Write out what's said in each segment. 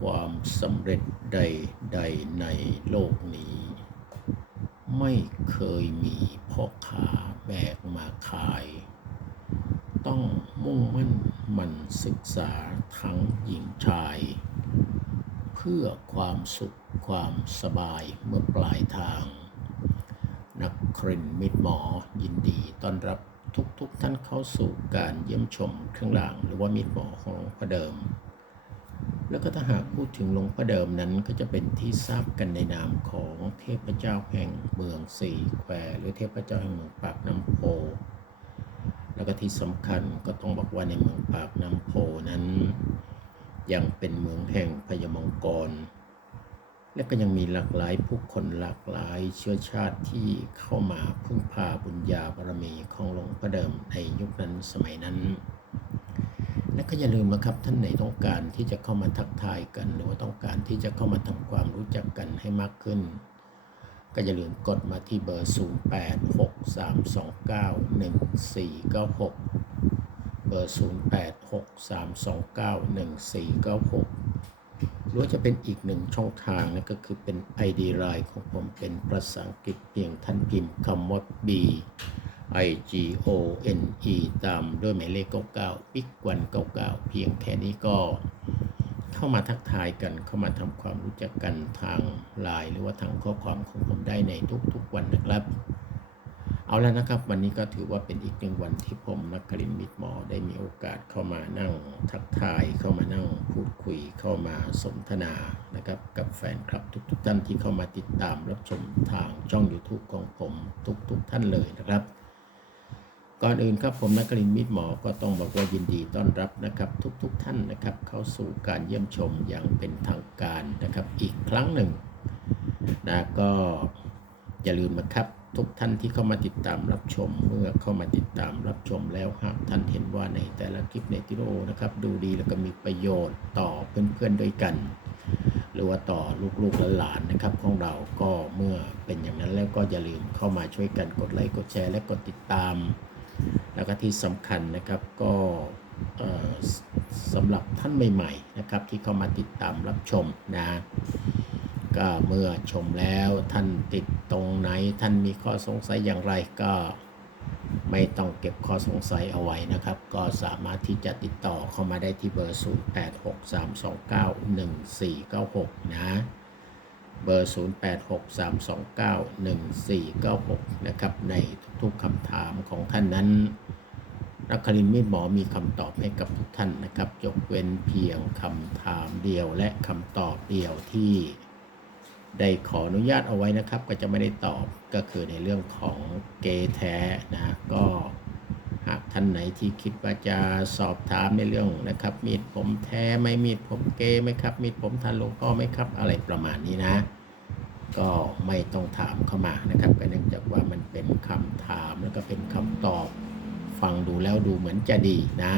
ความสำเร็จใดๆในโลกนี้ ไม่เคยมีพ่อค้าแบกมาขาย ต้องมุ่งมั่นมันศึกษาทั้งหญิงชาย เพื่อความสุขความสบายเมื่อปลายทาง นักครินมิตรหมอยินดีต้อนรับทุกๆทท่านเข้าสู่การเยี่ยมชมเครื่องรางหรือว่ามิตรหมอของหลวงพ่อเดิม แล้วก็ถ้าหากพูดถึงหลวงพ่อเดิมนั้นก็จะเป็นที่ทราบกันในนามของเทพเจ้าแห่งเมืองสีแควหรือเทพเจ้าแห่งเมืองปากน้ำโพ แล้วก็ที่สำคัญก็ต้องบอกว่าในเมืองปากน้ำโพนั้น ยังเป็นเมืองแห่งพญมังกร และก็ยังมีหลากหลายผู้คนหลากหลายเชื้อชาติที่เข้ามาพึ่งพาบุญญาบารมีของหลวงพ่อเดิมในยุคนั้นสมัยนั้น และก็อย่าลืมนะครับท่านไหนต้องการที่จะเข้ามาทักทายกัน หรือว่าต้องการที่จะเข้ามาทำความรู้จักกันให้มากขึ้น ก็อย่าลืมกดมาที่เบอร์ 0863291496 เบอร์ 0863291496 หรือว่าจะเป็นอีกหนึ่งช่องทางนะก็คือเป็น ID Line ของผมเป็นภาษาอังกฤษเพียงท่านพิมพ์คำว่า B I G O N E ตามด้วยหมายเลข 99บิ๊กวัน99 เพียงแค่นี้ก็เข้ามาทักทายกันเข้ามาทำความรู้จักกันทางไลน์หรือว่าทางข้อความของผมได้ในทุกๆวันนะครับเอาแล้วนะครับวันนี้ก็ถือว่าเป็นอีกหนึ่งวันที่ผมนักครินมิตรหมอได้มีโอกาสเข้ามานั่งทักทายเข้ามานั่งพูดคุยเข้ามาสนทนานะครับกับแฟนคลับทุกๆท่านที่เข้ามาติดตามรับชมทางช่อง YouTube ของผมทุกๆท่านเลยนะครับ ก่อนอื่นครับผมนักกลินมิตรหมอก็ต้องบอกว่ายินดีต้อนรับนะครับทุกๆทท่านนะครับเข้าสู่การเยี่ยมชมอย่างเป็นทางการนะครับอีกครั้งหนึ่งนะก็อย่าลืมนะครับทุกท่านที่เข้ามาติดตามรับชม เมื่อเข้ามาติดตามรับชมแล้วหากท่านเห็นว่าในแต่ละคลิปในทิโรนะครับดูดีแล้วก็มีประโยชน์ต่อเพื่อนๆด้วยกัน หรือว่าต่อลูกๆหลานๆนะครับของเราก็เมื่อเป็นอย่างนั้นแล้วก็อย่าลืมเข้ามาช่วยกันกดไลค์กดแชร์และกดติดตาม แล้วก็ที่สำคัญนะครับก็สสำหรับท่านใหม่ๆนะครับที่เข้ามาติดตามรับชมนะก็เมื่อชมแล้วท่านติดตรงไหนท่านมีข้อสงสัยอย่างไรก็ไม่ต้องเก็บข้อสงสัยเอาไว้นะครับ ก็สามารถที่จะติดต่อเข้ามาได้ที่เบอร์ 0863291496 นะ เบอร์ 0863291496 นะครับ ในทุกๆคำถามของท่านนั้นนักครินทร์มิตรหมอมีคำตอบให้กับทุกท่านนะครับยกเว้นเพียงคำถามเดียวและคำตอบเดียวที่ได้ขออนุญาตเอาไว้นะครับ ก็จะไม่ได้ตอบก็คือในเรื่องของเกแท้นะก็ หากท่านไหนที่คิดว่าจะสอบถามในเรื่องนะครับ มีดผมแท้ไหม่มีดผมเกไหมครับ มีดผมทันหลวงพ่อไหมครับ อะไรประมาณนี้นะ ก็ไม่ต้องถามเข้ามานะครับก็เนื่องจากว่ามันเป็นคำถามแล้วก็เป็นคำตอบฟังดูแล้วดูเหมือนจะดีนะ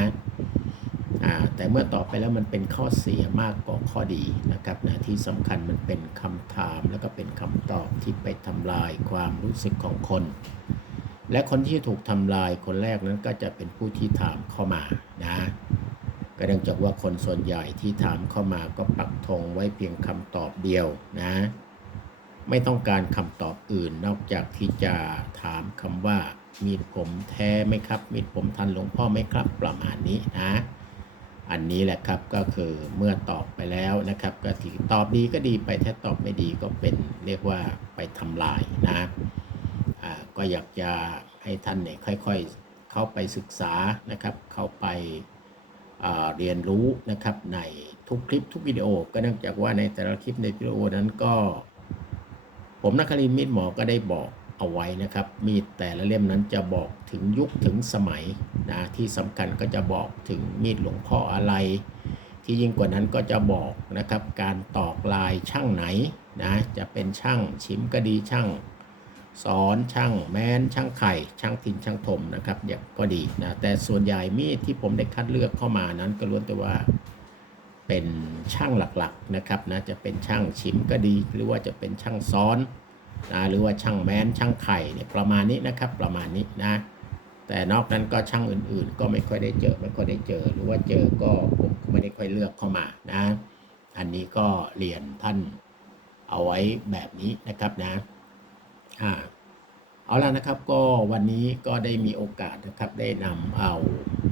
แต่เมื่อตอบไปแล้วมันเป็นข้อเสียมากกว่าข้อดีนะครับนะที่สำคัญมันเป็นคำถามแล้วก็เป็นคำตอบที่ไปทำลายความรู้สึกของคน และคนที่ถูกทำลายคนแรกนั้นก็จะเป็นผู้ที่ถามเข้ามานะก็เนื่องจากว่าคนส่วนใหญ่ที่ถามเข้ามาก็ปักธงไว้เพียงคำตอบเดียวนะ ไม่ต้องการคำตอบอื่นนอกจากที่จะถามคำว่า มีดผมแท้ไหมครับ มีดผมทันหลวงพ่อไหมครับ ประมาณนี้นะอันนี้แหละครับก็คือเมื่อตอบไปแล้วนะครับ ก็ถือตอบดีก็ดีไปถ้าตอบไม่ดีก็เป็นเรียกว่าไปทำลายนะ ก็อยากจะให้ท่านเนี่ยค่อยๆเข้าไปศึกษานะครับ เข้าไปอ่าเรียนรู้นะครับในทุกคลิปทุกวิดีโอ ก็เนื่องจากว่าในแต่ละคลิปในวิดีโอนั้นก็ ผมนักครินมีดหมอก็ได้บอกเอาไว้นะครับ มีดแต่ละเล่มนั้นจะบอกถึงยุคถึงสมัยนะที่สำคัญก็จะบอกถึงมีดหลวงพ่ออะไร ที่ยิ่งกว่านั้นก็จะบอกนะครับ การตอกลายช่างไหนนะจะเป็นช่างชิมก็ดีช่าง สอนช่างแมนช่างไข่ช่างทินช่างถมนะครับอย่างก็ดีนะแต่ส่วนใหญ่มีดที่ผมได้คัดเลือกเข้ามานั้นก็ล้วนแต่ว่าเป็นช่างหลักๆนะครับนะจะเป็นช่างชิมก็ดี หรือว่าจะเป็นช่างซ้อนนะหรือว่าช่างแมนช่างไข่เนี่ยประมาณนี้นะครับประมาณนี้นะแต่นอกนั้นก็ช่างอื่นๆ ก็ไม่ค่อยได้เจอไม่ค่อยได้เจอ หรือว่าเจอก็ผมก็ไม่ได้ค่อยเลือกเข้ามานะ อันนี้ก็เรียนท่านเอาไว้แบบนี้นะครับนะ อ่าเอาละนะครับก็วันนี้ก็ได้มีโอกาสนะครับได้นำเอา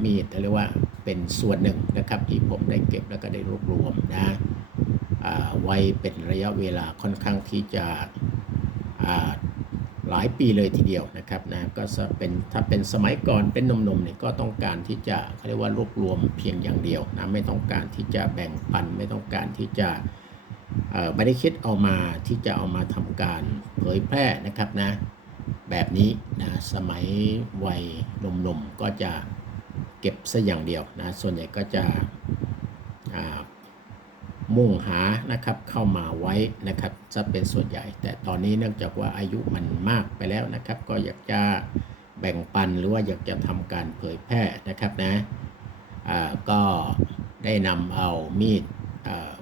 มีดเรียกว่าเป็นส่วนหนึ่งนะครับ ที่ผมได้เก็บแล้วก็ได้รวบรวมนะไว้เป็นระยะเวลาค่อนข้างที่จะหลายปีเลยทีเดียวนะครับนะก็จะเป็นถ้าเป็นสมัยก่อนเป็นนุ่มๆเนี่ยก็ต้องการที่จะเขาเรียกว่ารวบรวมเพียงอย่างเดียวนะไม่ต้องการที่จะแบ่งปันไม่ต้องการที่จะ ไม่ได้คิดเอามาที่จะเอามาทำการเผยแพร่นะครับนะแบบนี้นะสมัยวัยหนุ่มๆก็จะเก็บซะอย่างเดียวนะส่วนใหญ่ก็จะมุ่งหานะครับเข้ามาไว้นะครับจะเป็นส่วนใหญ่ แต่ตอนนี้เนื่องจากว่าอายุมันมากไปแล้วนะครับ ก็อยากจะแบ่งปันหรือว่าอยากจะทำการเผยแพร่นะครับนะก็ได้นำเอามีด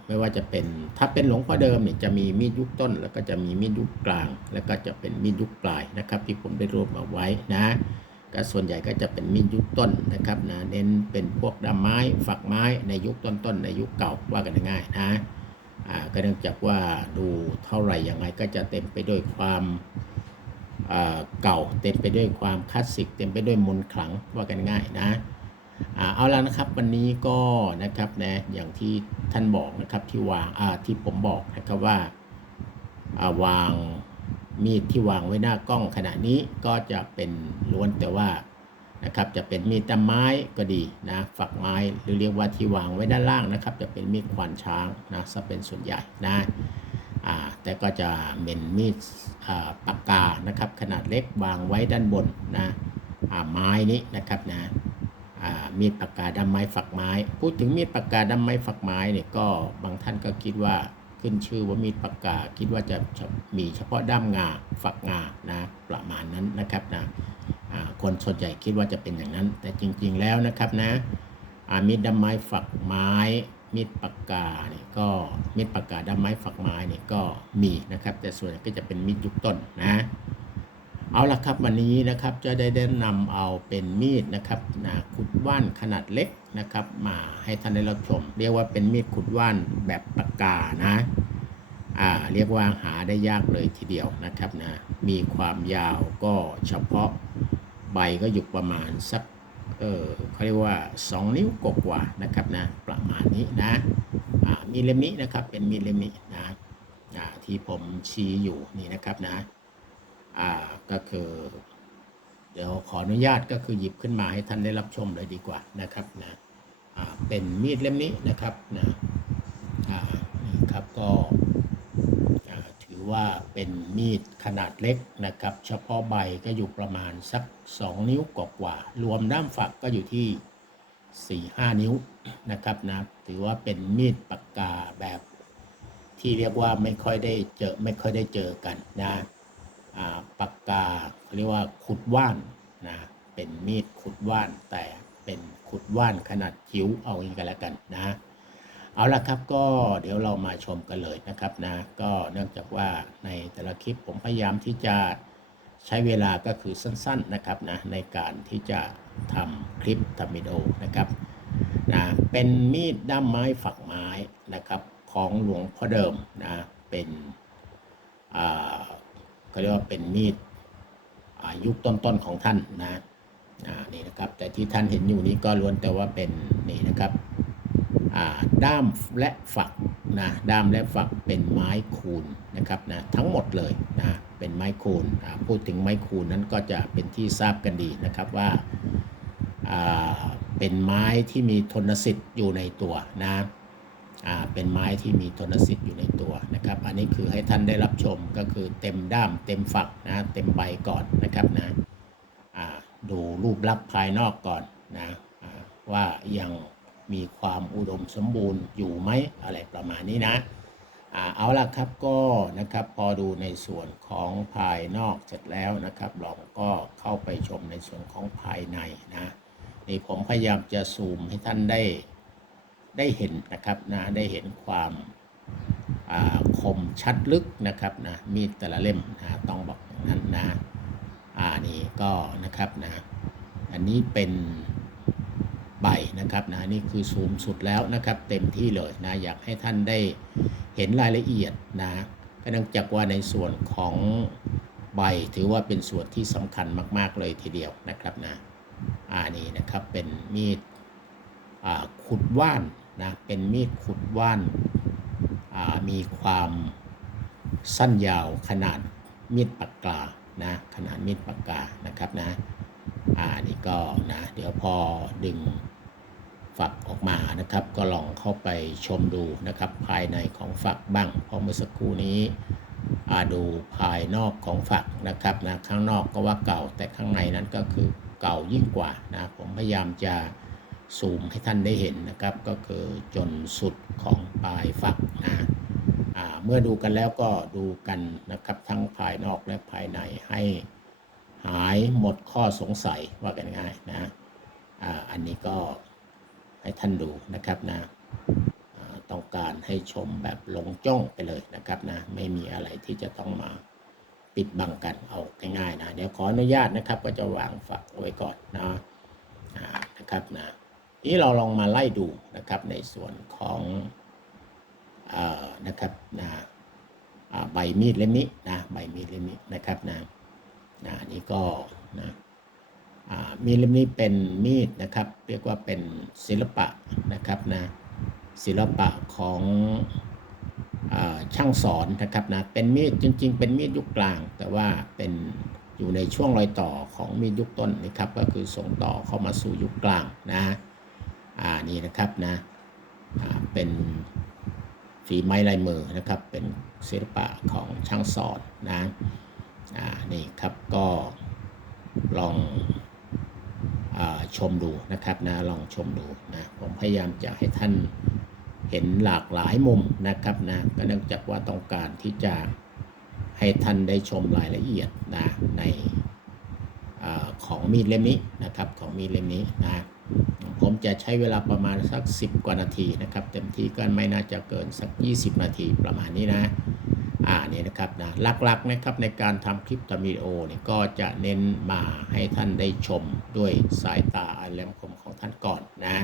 ไม่ว่าจะเป็นถ้าเป็นหลวงพ่อเดิมเนี่ยจะมีมีดยุคต้น แล้วก็จะมีมีดยุคกลาง แล้วก็จะเป็นมีดยุคปลายนะครับ ที่ผมได้รวบมาไว้นะก็ส่วนใหญ่ก็จะเป็นมีดยุคต้นนะครับนะเน้นเป็นพวกดามไม้ฝักไม้ในยุคต้นๆในยุคเก่าว่ากันง่ายนะอ่าก็เนื่องจากว่าดูเท่าไหร่ยังไงก็จะเต็มไปด้วยความอ่าเก่าเต็มไปด้วยความคลาสสิกเต็มไปด้วยมนต์ขลังว่ากันง่ายนะ เอาละนะครับวันนี้ก็นะครับนะอย่างที่ท่านบอกนะครับที่วางอ่าที่ผมบอกนะครับว่าวางมีดที่วางไว้หน้ากล้องขณะนี้ก็จะเป็นล้วนแต่ว่านะครับจะเป็นมีดตะไม้ก็ดีนะฝักไม้หรือเรียกว่าที่วางไว้ด้านล่างนะครับ จะเป็นมีดควานช้างนะซะเป็นส่วนใหญ่นะแต่ก็จะเป็นมีดปากกานะครับ ขนาดเล็กวางไว้ด้านบนนะไม้นี้นะครับนะ มีดปากกาดำไม้ฝักไม้ พูดถึงมีดปากกาดำไม้ฝักไม้เนี่ยก็บางท่านก็คิดว่าขึ้นชื่อว่ามีดปากกาคิดว่าจะมีเฉพาะด้ามงาฝักงานะประมาณนั้นนะครับนะคนส่วนใหญ่คิดว่าจะเป็นอย่างนั้น แต่จริงๆแล้วนะครับนะมีดดำไม้ฝักไม้มีดปากกาเนี่ยก็มีดปากกาดำไม้ฝักไม้เนี่ยก็มีนะครับ แต่ส่วนใหญ่ก็จะเป็นมีดยุคต้นนะ เอาละครับวันนี้นะครับจะได้ได้นำเอาเป็นมีดนะครับนะขุดว่านขนาดเล็กนะครับ มาให้ท่านได้รับชม เรียกว่าเป็นมีดขุดว่านแบบปากกานะอ่าเรียกว่าหาได้ยากเลยทีเดียวนะครับนะมีความยาวก็เฉพาะใบก็อยู่ประมาณสักเออเขาเรียกว่า 2 นิ้วกว่านะครับนะประมาณนี้นะอ่ามีเล่มนี้นะครับเป็นมีดเล่มนี้นะอ่าที่ผมชี้อยู่นี่นะครับนะ อ่าก็คือ เดี๋ยวขออนุญาตก็คือหยิบขึ้นมาให้ท่านได้รับชมเลยดีกว่านะครับนะอ่าเป็นมีดเล่มนี้นะครับนะอ่านี่ครับก็ถือว่าเป็นมีดขนาดเล็กนะครับ เฉพาะใบก็อยู่ประมาณสัก 2 นิ้วกว่าๆรวมด้ามฝักก็อยู่ที่ 4-5 นิ้วนะครับนะถือว่าเป็นมีดปากกาแบบที่เรียกว่าไม่ค่อยได้เจอไม่ค่อยได้เจอกันนะ ปากกาเขาเรียกว่าขุดว่านนะเป็นมีดขุดว่านแต่เป็นขุดว่านขนาดจิ๋วเอาอย่างนี้กันแล้วกันนะเอาละครับก็เดี๋ยวเรามาชมกันเลยนะครับนะก็เนื่องจากว่าในแต่ละคลิปผมพยายามที่จะใช้เวลาก็คือสั้นๆนะครับนะในการที่จะทำคลิปทำวิดีโอนะครับนะเป็นมีดด้ามไม้ฝักไม้นะครับของหลวงพ่อเดิมนะเป็นอ่า เขาเรียกว่าเป็นมีดยุคต้นๆของท่านนะนี่นะครับแต่ที่ท่านเห็นอยู่นี้ก็ล้วนแต่ว่าเป็นนี่นะครับด้ามและฝักนะด้ามและฝักเป็นไม้คูนนะครับนะทั้งหมดเลยนะเป็นไม้คูนพูดถึงไม้คูนนั้นก็จะเป็นที่ทราบกันดีนะครับว่าเป็นไม้ที่มีทนสิทธิ์อยู่ในตัวนะ เป็นไม้ที่มีทนสิทธิ์อยู่ในตัวนะครับ อันนี้คือให้ท่านได้รับชมก็คือเต็มด้ามเต็มฝักนะเต็มใบก่อนนะครับนะอ่าดูรูปลักษณ์ภายนอกก่อนนะอ่าว่ายังมีความอุดมสมบูรณ์อยู่ไหมอะไรประมาณนี้นะอ่าเอาละครับก็นะครับพอดูในส่วนของภายนอกเสร็จแล้วนะครับ เราก็เข้าไปชมในส่วนของภายในนะนี่ผมพยายามจะซูมให้ท่านได้ ได้เห็นนะครับนะได้เห็นความาคมชัดลึกนะครับนะมีดแต่ละเล่มนะต้องบอกอย่างนั้นนะอ่านี่ก็นะครับนะอันนี้เป็นใบนะครับนะนี่คือสูงสุดแล้วนะครับ เต็มที่เลยนะอยากให้ท่านได้เห็นรายละเอียดนะก็เนื่องจากว่าในส่วนของใบถือว่าเป็นส่วนที่สำคัญมาก ๆเลยทีเดียวนะครับนะอ่านี่นะครับเป็นมีด ขุดว่านนะเป็นมีดขุดว่านามีความสั้นยาวขนาดมีดปากกานะขนาดมีดปากกานะครับนะอ่านี่ก็นะเดี๋ยวพอดึงฝักออกมานะครับ ก็ลองเข้าไปชมดูนะครับ ภายในของฝักบ้างเพราะเมื่อสักครู่นี้ดูภายนอกของฝักนะครับนะข้างนอกก็ว่าเก่าแต่ข้างในนั้นก็คือเก่ายิ่งกว่านะผมพยายามจะ ซูมให้ท่านได้เห็นนะครับ ก็คือจนสุดของปลายฝักนะเมื่อดูกันแล้วก็ดูกันนะครับทั้งภายนอกและภายในให้หายหมดข้อสงสัยว่ากันง่ายนะอันนี้ก็ให้ท่านดูนะครับนะต้องการให้ชมแบบลงจ้องไปเลยนะครับนะไม่มีอะไรที่จะต้องมาปิดบังกันเอาง่ายๆนะเดี๋ยวขออนุญาตนะครับก็จะวางฝักไว้ก่อนนะนะครับนะ นี้เราลองมาไล่ดูนะครับในส่วนของอ่านะครับนะใบมีดเล่มนี้นะใบมีดเล่มนี้นะครับนะนะนี่ก็นะมีดเล่มนี้เป็นมีดนะครับ เรียกว่าเป็นศิลปะนะครับนะศิลปะของอช่างสอนนะครับนะเป็นมีดจริง ๆ เป็นมีดยุคกลาง แต่ว่าเป็นอยู่ในช่วงรอยต่อของมีดยุคต้นนะครับ ก็คือส่งต่อเข้ามาสู่ยุคกลางนะ อ่านี่นะครับนะเป็นฝีไม้ลายมือนะครับเป็นศิลปะของช่างสอนนะอ่านี่ครับก็ลองอชมดูนะครับนะลองชมดูนะผมพยายามจะให้ท่านเห็นหลากหลายมุมนะครับนะก็เนื่องจากว่าต้องการที่จะให้ท่านได้ชมรายละเอียดนะในอของมีดเล่มนี้นะครับของมีดเล่มนี้นะ ผมจะใช้เวลาประมาณสัก 10 กว่านาทีนะครับ เต็มที่ก็ไม่น่าจะเกินสัก 20 นาทีประมาณนี้นะอ่านี่นะครับนะหลักๆนะครับในการทำคลิปทำวิดีโอเนี่ยก็จะเน้นมาให้ท่านได้ชมด้วยสายตาอันแหลมคมของท่านก่อนนะ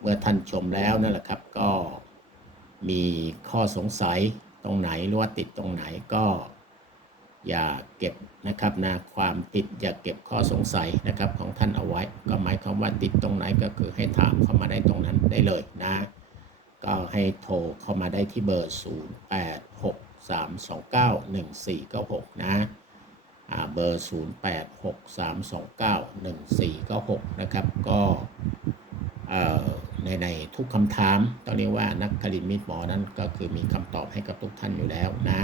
เมื่อท่านชมแล้วนั่นแหละครับก็มีข้อสงสัยตรงไหนหรือว่าติดตรงไหนก็อย่าเก็บ นะครับนะความติดอย่าเก็บข้อสงสัยนะครับของท่านเอาไว้ ก็หมายความว่าติดตรงไหนก็คือให้ถามเข้ามาได้ตรงนั้นได้เลยนะ ก็ให้โทรเข้ามาได้ที่เบอร์ 0 8 6 3 2 9 1 4 9 6 นะอ่าเบอร์ 0 8 6 3 2 9 1 4 9 6 นะครับ ก็เอ่อในในทุกคำถามต้องเรียกว่านักคลินมิตรหมอนั้นก็คือมีคำตอบให้กับทุกท่านอยู่แล้วนะ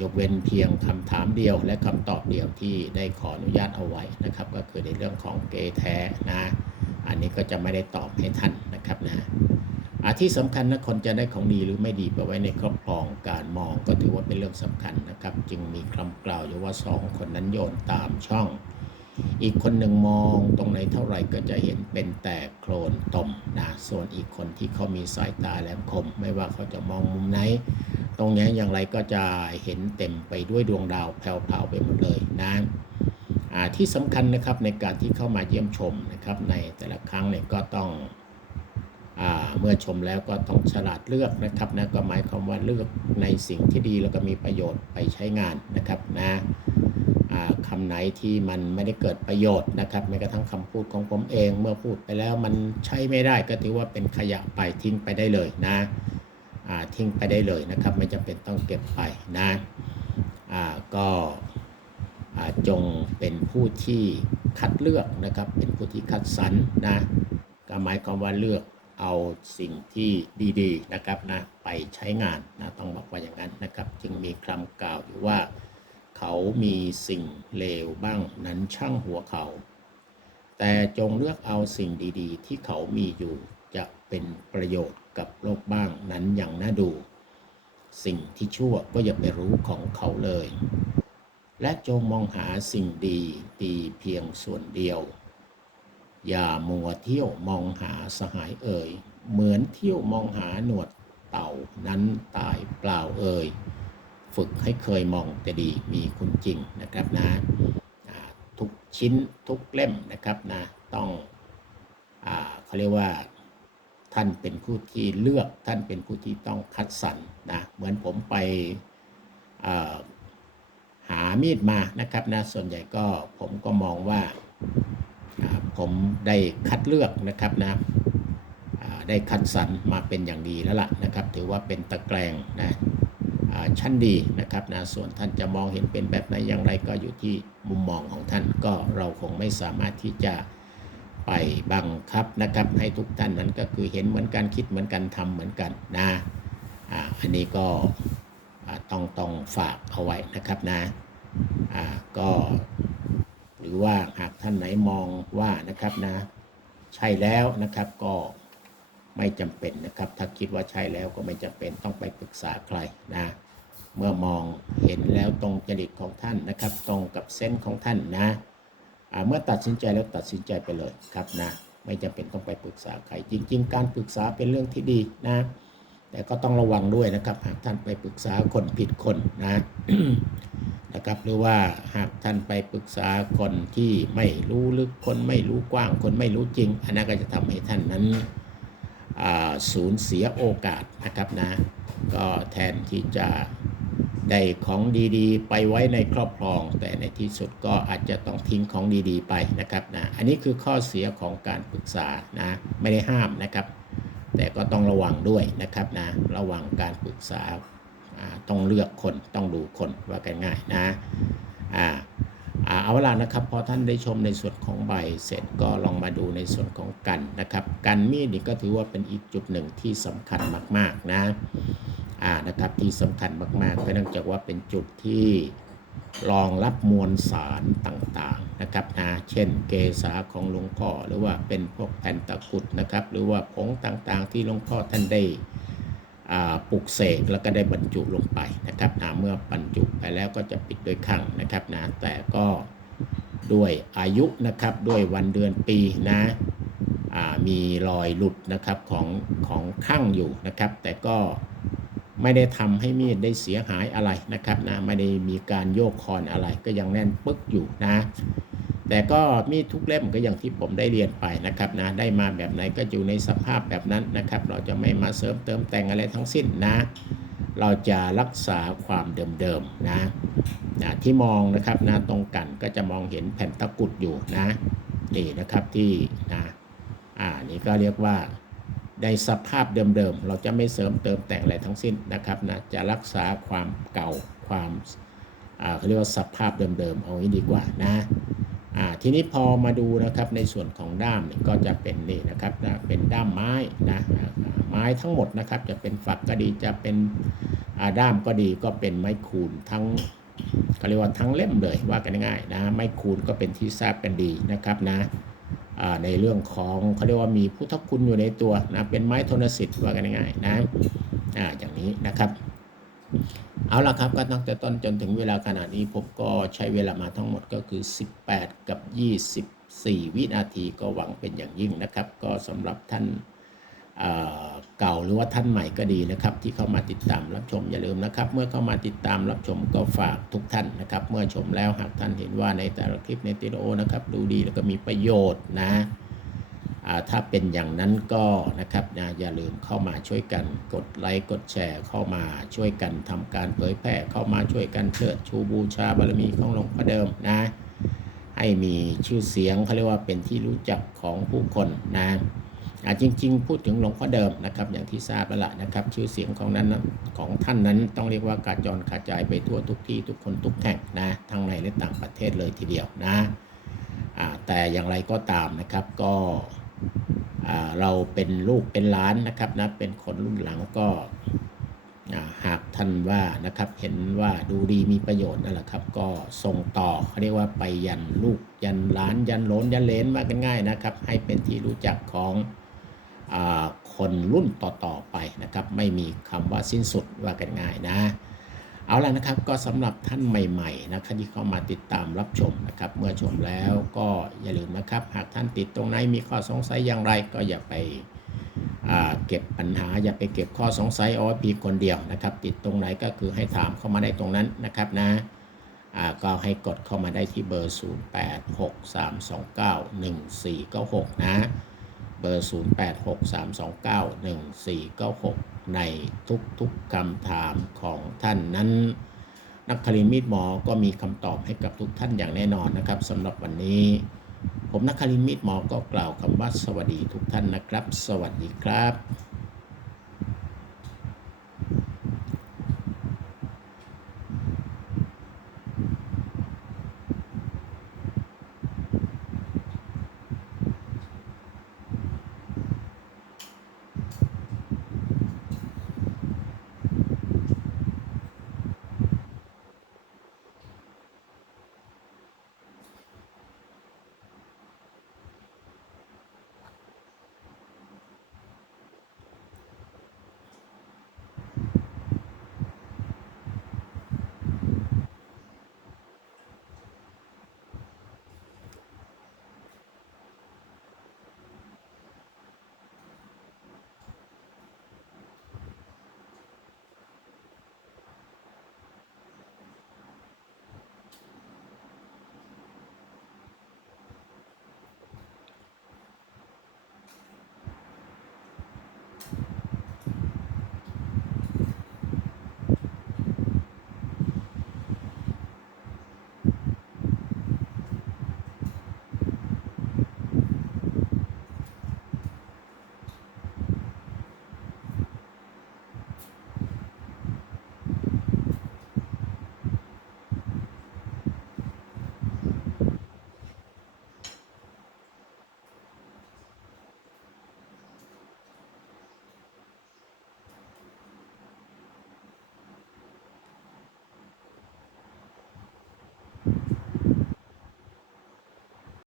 ยกเว้นเพียงคำถามเดียวและคำตอบเดียวที่ได้ขออนุญาตเอาไว้นะครับ ก็คือในเรื่องของเกย์แท้นะอันนี้ก็จะไม่ได้ตอบให้ท่านนะครับนะอาที่สำคัญนะคนจะได้ของดีหรือไม่ดีไปไว้ในครอบครองการมองก็ถือว่าเป็นเรื่องสำคัญนะครับ จึงมีคำกล่าวอยู่ว่าสองคนนั้นโยนตามช่อง อีกคนหนึ่งมองตรงไหนเท่าไหร่ก็จะเห็นเป็นแต่โคลนตมนะส่วนอีกคนที่เขามีสายตาแหลมคม ไม่ว่าเขาจะมองมุมไหน ตรงนี้อย่างไรก็จะเห็นเต็มไปด้วยดวงดาวแผ่วๆไปหมดเลยนะที่สำคัญนะครับในการที่เข้ามาเยี่ยมชมนะครับในแต่ละครั้งเนี่ยก็ต้องอเมื่อชมแล้วก็ต้องฉลาดเลือกนะครับนะก็หมายความว่าเลือกในสิ่งที่ดีแล้วก็มีประโยชน์ไปใช้งานนะครับนะ คำไหนที่มันไม่ได้เกิดประโยชน์นะครับแม้กระทั่งคำพูดของผมเอง เมื่อพูดไปแล้วมันใช้ไม่ได้ก็ถือว่าเป็นขยะไปทิ้งไปได้เลยนะทิ้งไปได้เลยนะครับ ไม่จำเป็นต้องเก็บไปนะก็จงเป็นผู้ที่คัดเลือกนะครับ เป็นผู้ที่คัดสรรนะก็หมายความว่าเลือกเอาสิ่งที่ดีๆนะครับนะไปใช้งานนะต้องบอกว่าอย่างนั้นนะครับ จึงมีคำกล่าวอยู่ว่า เขามีสิ่งเลวบ้างนั้นช่างหัวเขา แต่จงเลือกเอาสิ่งดีๆ ที่เขามีอยู่จะเป็นประโยชน์กับโลกบ้างนั้นอย่างน่าดู สิ่งที่ชั่วก็อย่าไปรู้ของเขาเลย และจงมองหาสิ่งดีดีเพียงส่วนเดียว อย่ามัวเที่ยวมองหาสหายเอ่ย เหมือนเที่ยวมองหาหนวดเต่านั้นตายเปล่าเอ่ย ฝึกให้เคยมองแต่ดีมีคุณจริงนะครับนะทุกชิ้นทุกเล่มนะครับนะต้องอเขาเรียกว่าท่านเป็นผู้ที่เลือกท่านเป็นผู้ที่ต้องคัดสรรนะเหมือนผมไปหามีดมานะครับนะส่วนใหญ่ก็ผมก็มองว่าผมได้คัดเลือกนะครับนะได้คัดสรรมาเป็นอย่างดีแล้วล่ะนะครับ ถือว่าเป็นตะแกรงนะ ชั้นดีนะครับนะส่วนท่านจะมองเห็นเป็นแบบไหนอย่างไรก็อยู่ที่มุมมองของท่านก็เราคงไม่สามารถที่จะไปบังคับนะครับ ให้ทุกท่านนั้นก็คือเห็นเหมือนกันคิดเหมือนกันทำเหมือนกันนะอ่าอันนี้ก็ต้องต้องฝากเอาไว้นะครับนะอ่าก็หรือว่าหากท่านไหนมองว่านะครับนะ ใช่แล้วนะครับก็ ไม่จำเป็นนะครับ ถ้าคิดว่าใช่แล้วก็ไม่จำเป็นต้องไปปรึกษาใครนะ เมื่อมองเห็นแล้วตรงจริตของท่านนะครับ ตรงกับเส้นของท่านนะเมื่อตัดสินใจแล้วตัดสินใจไปเลยครับนะ ไม่จำเป็นต้องไปปรึกษาใคร จริง ๆ การปรึกษาเป็นเรื่องที่ดีนะ แต่ก็ต้องระวังด้วยนะครับ หากท่านไปปรึกษาคนผิดคนนะนะครับหรือว่าหากท่านไปปรึกษาคนที่ไม่รู้ลึกคนไม่รู้กว้างคนไม่รู้จริง อันนั้นก็จะทำให้ท่านนั้น สูญเสียโอกาสนะครับนะ ก็แทนที่จะได้ของดีๆ ไปไว้ในครอบครอง แต่ในที่สุดก็อาจจะต้องทิ้งของดีๆ ไปนะครับนะ อันนี้คือข้อเสียของการปรึกษานะไม่ได้ห้ามนะครับ แต่ก็ต้องระวังด้วยนะครับนะระวังการปรึกษาต้องเลือกคนต้องดูคนว่ากันง่ายนะอ่า เอาละนะครับพอท่านได้ชมในส่วนของใบเสร็จก็ลองมาดูในส่วนของกันนะครับกันมีดนี่ก็ถือว่าเป็นอีกจุดหนึ่งที่สำคัญมาก ๆนะอ่านะครับที่สำคัญมากๆเพราะเนื่องจากว่าเป็นจุดที่รองรับมวลสารต่างๆนะครับนะเช่นเกษาของหลวงพ่อหรือว่าเป็นพวกแผ่นตะกุดนะครับ หรือว่าผงต่างๆที่หลวงพ่อท่านได้ ปลุกเสกแล้วก็ได้บรรจุลงไปนะครับนะเมื่อบรรจุไปแล้วก็จะปิดด้วยขังนะครับนะแต่ก็ด้วยอายุนะครับด้วยวันเดือนปีนะมีรอยหลุดนะครับของของข้างอยู่นะครับ แต่ก็ไม่ได้ทำให้มีดได้เสียหายอะไรนะครับนะไม่ได้มีการโยกคอนอะไรก็ยังแน่นปึ๊กอยู่นะ แต่ก็มีทุกเล่มก็อย่างที่ผมได้เรียนไปนะครับนะได้มาแบบไหนก็อยู่ในสภาพแบบนั้นนะครับ เราจะไม่มาเสริมเติมแต่งอะไรทั้งสิ้นนะ เราจะรักษาความเดิมๆนะนะที่มองนะครับนะตรงกันก็จะมองเห็นแผ่นตะกุดอยู่นะนี่นะครับที่นะอ่านี่ก็เรียกว่าในสภาพเดิมๆ เราจะไม่เสริมเติมแต่งอะไรทั้งสิ้นนะครับนะ จะรักษาความเก่าความอ่าเขาเรียกว่าสภาพเดิมๆ เอาไว้ดีกว่านะ ทีนี้พอมาดูนะครับในส่วนของด้ามก็จะเป็นนี่นะครับเป็นด้ามไม้นะไม้ทั้งหมดนะครับจะเป็นฝักก็ดีจะเป็นด้ามก็ดีก็เป็นไม้คูนทั้งเขาเรียกว่าทั้งเล่มเลยว่ากันง่ายนะไม้คูนก็เป็นที่ทราบกันดีนะครับนะในเรื่องของเขาเรียกว่ามีพุทธคุณอยู่ในตัวนะเป็นไม้ทนสิทธิ์ว่ากันง่ายนะออย่างนี้นะครับ เอาละครับก็ตั้งแต่ต้นจนถึงเวลาขนาดนี้ผมก็ใช้เวลามาทั้งหมดก็คือ 18 กับ 24 วินาทีก็หวังเป็นอย่างยิ่งนะครับ ก็สำหรับท่านเก่าหรือว่าท่านใหม่ก็ดีนะครับ ที่เข้ามาติดตามรับชมอย่าลืมนะครับ เมื่อเข้ามาติดตามรับชมก็ฝากทุกท่านนะครับ เมื่อชมแล้วหากท่านเห็นว่าในแต่ละคลิปในติโอนะครับ ดูดีแล้วก็มีประโยชน์นะ ถ้าเป็นอย่างนั้นก็นะครับนะอย่าลืมเข้ามาช่วยกันกดไลค์กดแชร์เข้ามาช่วยกันทำการเผยแพร่เข้ามาช่วยกันเชิดชูบูชาบารมีของหลวงพ่อเดิมนะ ให้มีชื่อเสียงเขาเรียกว่าเป็นที่รู้จักของผู้คนนะอาจริง ๆ พูดถึงหลวงพ่อเดิมนะครับ อย่างที่ทราบแล้วล่ะนะครับ ชื่อเสียงของนั้นนะของท่านนั้นต้องเรียกว่ากระจรกระจายไปทั่วทุกที่ทุกคนทุกแห่งนะทั้งในและต่างประเทศเลยทีเดียวนะแต่อย่างไรก็ตามนะครับก็ เราเป็นลูกเป็นหล้านนะครับนะเป็นคนรุ่นหลังก็หากท่านว่านะครับเห็นว่าดูดีมีประโยชน์นั่นแหละครับ ก็ส่งต่อเขาเรียกว่าไปยันลูกยันหลานยันโหลนยันเลนมากันง่ายนะครับ ให้เป็นที่รู้จักของอคนรุ่นต่อๆไปนะครับ ไม่มีคำว่าสิ้นสุดว่ากันง่ายนะ เอาละนะครับก็สำหรับท่านใหม่ๆนะครับที่เข้ามาติดตามรับชมนะครับ เมื่อชมแล้วก็อย่าลืมนะครับ หากท่านติดตรงไหนมีข้อสงสัยอย่างไร ก็อย่าไปาเก็บปัญหาอย่าไปเก็บข้อสงสัยเอาไว้เพียงคนเดียวนะครับ ติดตรงไหนก็คือให้ถามเข้ามาได้ตรงนั้นนะครับนะก็ให้กดเข้ามาได้ที่เบอร์ 0863291496 นะ เบอร์ 0863291496 ในทุกๆคำถามของท่านนั้น นักคลินทร์มีดหมอก็มีคำตอบให้กับทุกท่านอย่างแน่นอนนะครับสำหรับวันนี้ ผมนักคลินทร์มีดหมอก็กล่าวคำว่าสวัสดีทุกท่านนะครับ สวัสดีครับ